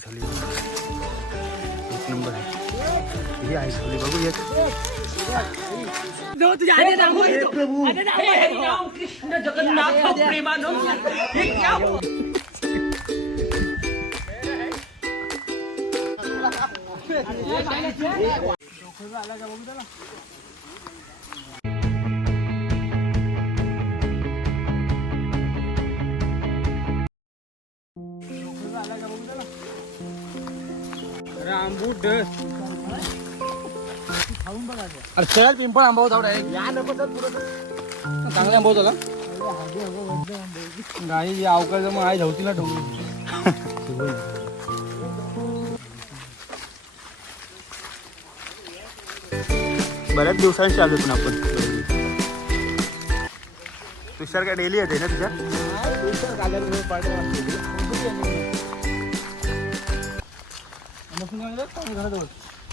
झाली एक नंबर आहे ही आई झाली बघू एक जो तुझे आगे नाम है प्रभू आगे नाम है राम कृष्ण जगन्नाथ प्रेमानंद ये क्या हुआ रामबूट अरे सगळ्यात पिंपळ आंबा होता चांगला आंबा होता गाई अवकाळ मग आई धावतीला ठेवली बऱ्याच दिवसांनी चालू पण आपण तुषार काय डेली येते ना तुझ्या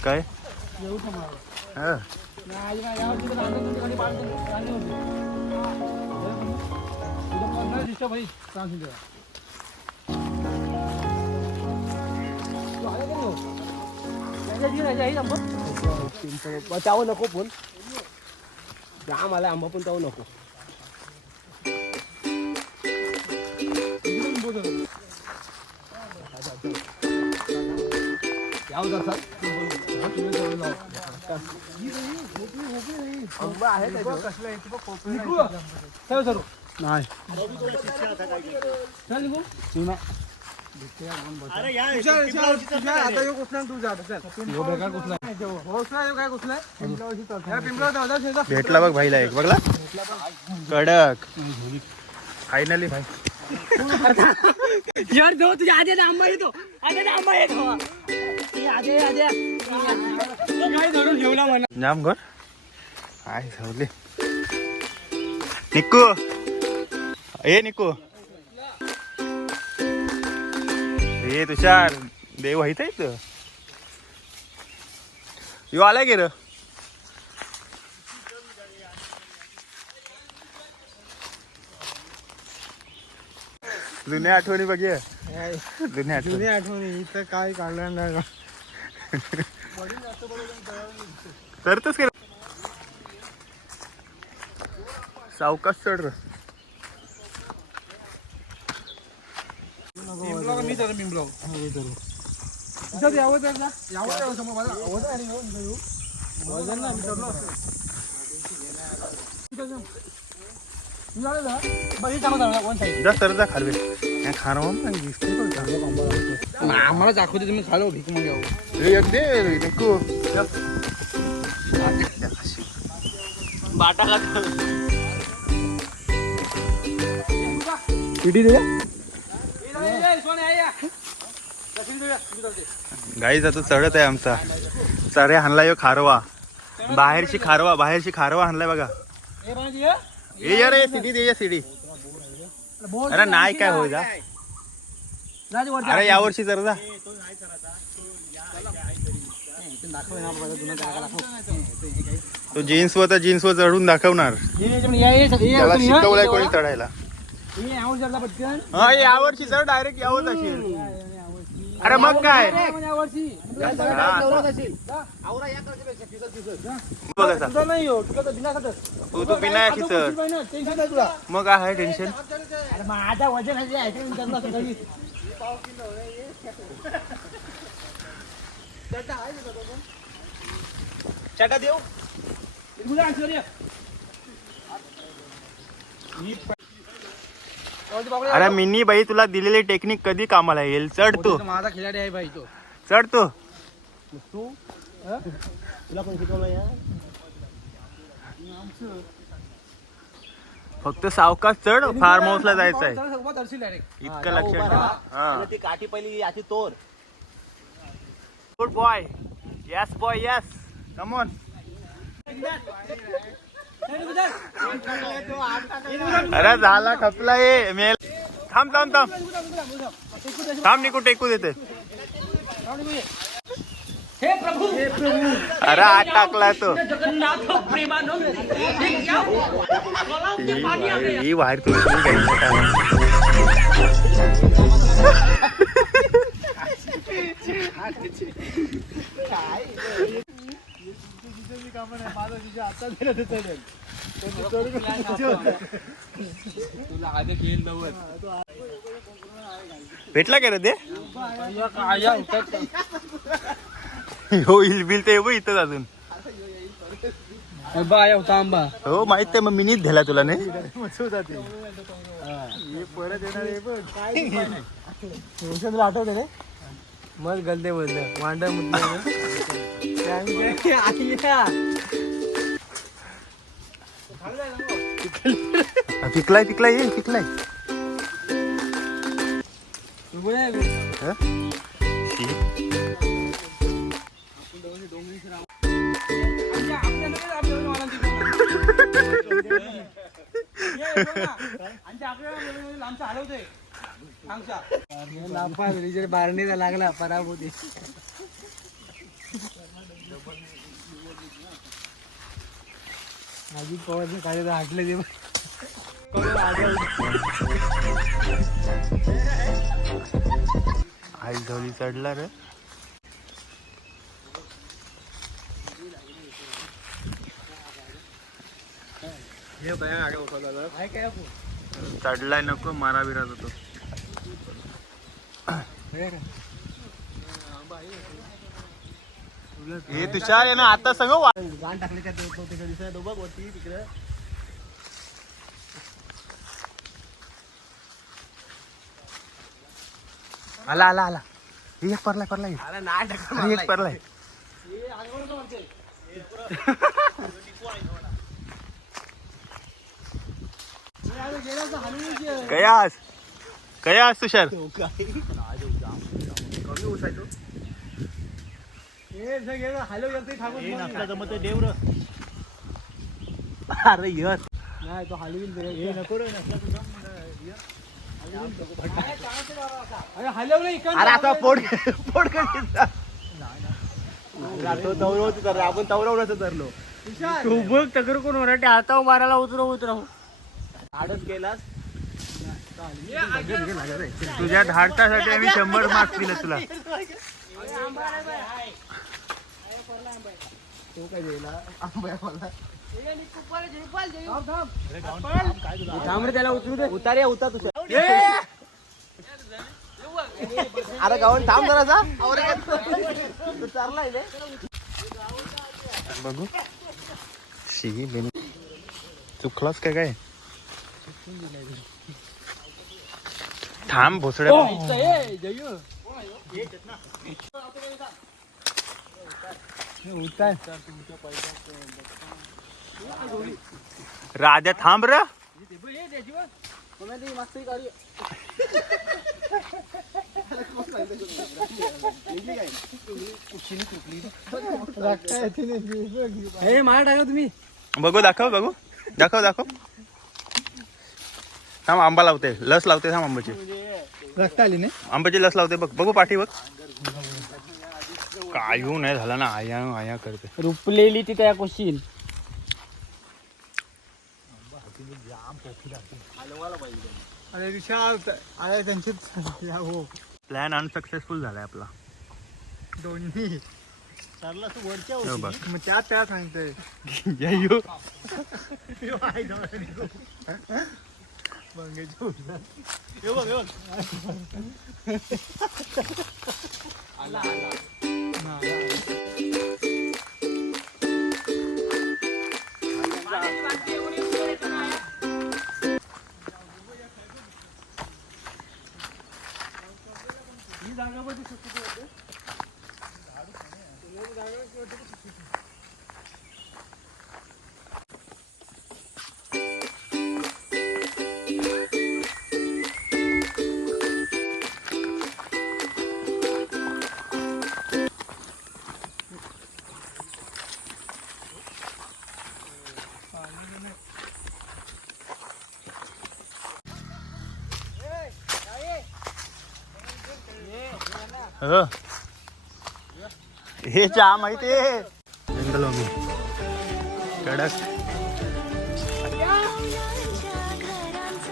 काय चावू नको पण जाम आला आंबा पण चावू नको भेटला बघ भाईला एक बघला कडक फायनली भाई यार दो तुझे आगे आंबा येतो आगे आंबा येतो आगे आगे काय धरून ठेवला म्हणा जाम घर काय झाले निक्कू ए निक्कू ए तुषार देव वाहित आहे यो आलाय गे र जुन्या आठवणी बघे जुन्या आठवणी इथं काय काढलं नाही तरच केलं सावकाश चढ र जा खालवे खाणं आम्हाला दाखवते तुम्ही खालो भीक मग दे निक्कू बाटा किती दे गाई जातो चढत आहे आमचा सारे हाणला यो खारवा बाहेरची खारवा हाणलाय बघा ए यार सिडी दे सिडी अरे नाही काय होय जा अरे यावर्षी जर जा तो जीन्स वर चढून दाखवणार त्याला शिकवलंय कोणी चढायला हा यावर्षी चढ डायरेक्ट यावर असेल अरे मग काय तू बिना सर मग काय आहे टेन्शन माझा वजन चटा देऊ अरे मिनी बाई तुला दिलेली टेक्निक कधी कामाला येईल चढ तू माझा खिलाडी आहे बाई तो चढ तू तुला पण शिकवलं या फक्त सावकाश चढ फार्म हाऊसला जायचं आहे इतकं लक्षात ठेव हा ती काठी पहिली याची तोर good boy yes come on अरे झाला खपला ये मेल थांब निकू टेकू देते हे प्रभु अरे आत टाकला तो जगन्नाथ प्रेमानंद ये क्या हुआ पानी आ गया ही बाहेर तू तुला आधी खेळ नव्हत भेटला का रे ते काय हो बिल ते बघ इथं अजून बाया होता आंबा हो माहित आहे मग मिनीत दिला तुला नाही परत येणार आठवते रे मग गलते बोलत वांडा पिकलाय पिकलाय ये पिकलाय हं? बारणीचा लागला पराभूती माझी पवार काय हाटले ते आई धवली चढला रे चढलाय नको मारा बिरा होतो हे तुषार आहे ना आता सगळं गाण टाकले त्या तिकडे बघ वरती तिकडे आला आला आला हे एक परलाय परलाय हे एक परलाय कयास कयास तुषार अरे यस नाही तो हलवील नको रे अरे हलवलं अरे आता पोट पोट आपण तवरवण्याचं धरलो तू बघ तगर कोण मराठी हातावर मारायला उतरव आडच केलास तुझ्या धाडतासाठी आम्ही 100 मार्क्स दिले तुला तो काय दिला त्याला उतरू दे उतार उतार तुझ्या अरे गावन थांब जरा चाललाय बघू शी बेन चुकलास का काय थांब भोसड्या राजा थांब रे मार टाका तुम्ही बघू दाखव बघू दाखव दाखव थांब आंबा लावते लस लावते थांब आंब्याची रस्ता आली नाही आंब्याची लस लावते बघ बघू पाठी बघ काय होऊ नाही झाला ना आया आया करते रुपलेली ती त्या कोशीन अरे विशाल अरे त्यांचे हो प्लॅन अनसक्सेसफुल झालाय आपला दोन्ही चालला तू वरच्या हो बघ. मग त्या सांगतोय हे चहा माहिती आहे जंगलोमी कडक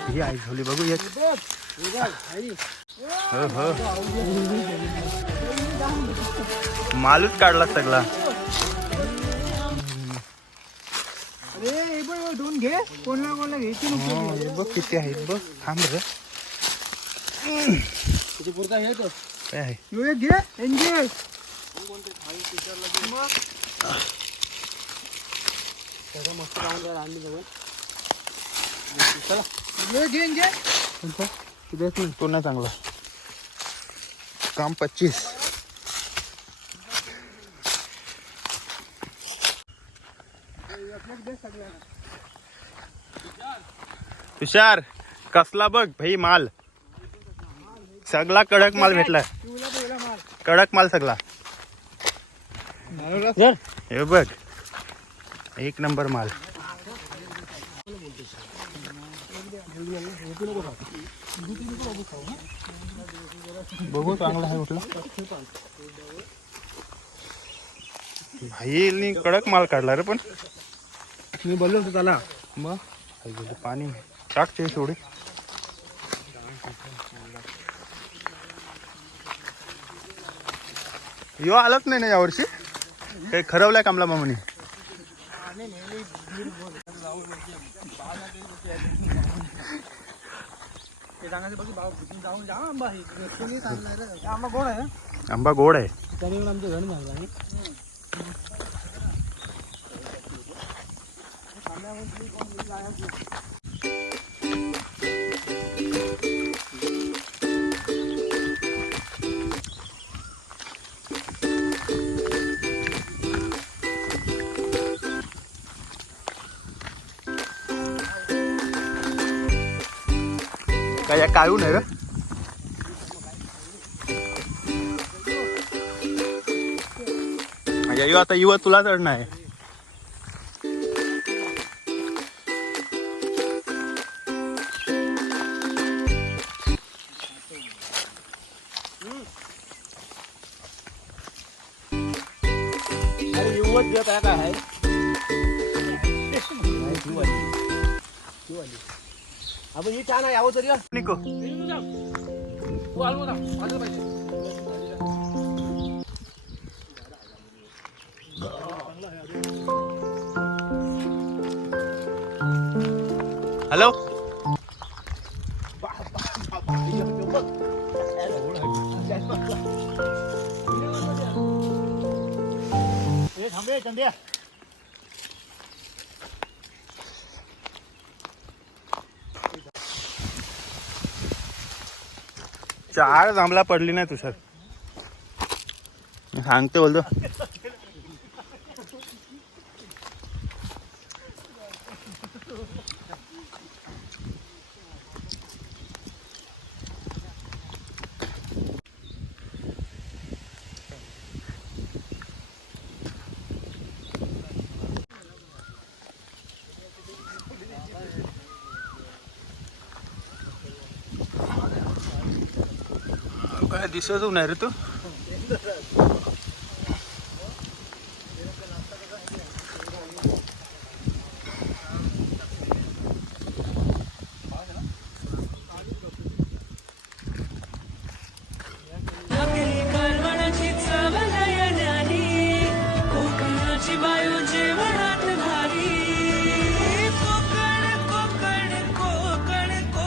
ही आई झोली बघू एक हो हो मालूच काढला सगळा. अरे हे बघ दोन घे कोणाला घ्यायची नको. बघ किती आहेत बघ. थांब रे. किती पुरता हे तो काय आहे यो एक घे एनजे. त्याचा मस्त राऊंड आहे आम्ही जवळ. चला यो घे एनजे. तो नाही चांगला. काम 25. तुषार कसला बघ भाई माल. सगळा कडक माल भेटलाय. कडक माल सगळा. हे बघ एक नंबर माल. बघू चांगला आहे कुठला. भाई कडक माल काढला रे. पण मी बोललो होतो त्याला मग पाणी टाकते थोडी. यो आलंच नाही ना यावर्षी. काही खरवलाय कामला मामाने. आंबा गोड आहे. आंबा गोड आहे. तरी पण आमच्या घरी झाला. काय या काळू नाही रे. यो आता युवा तुला चढणं आहे. काय आहे आपण ही छान यावं तरी निको हॅलो. थांबे चंद्या. चार जांभला पडली नाही तुषार. सांगते बोलतो. काय दिसत नाही रे तू.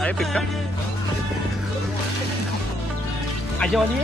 आहे पिक्का आजवाली.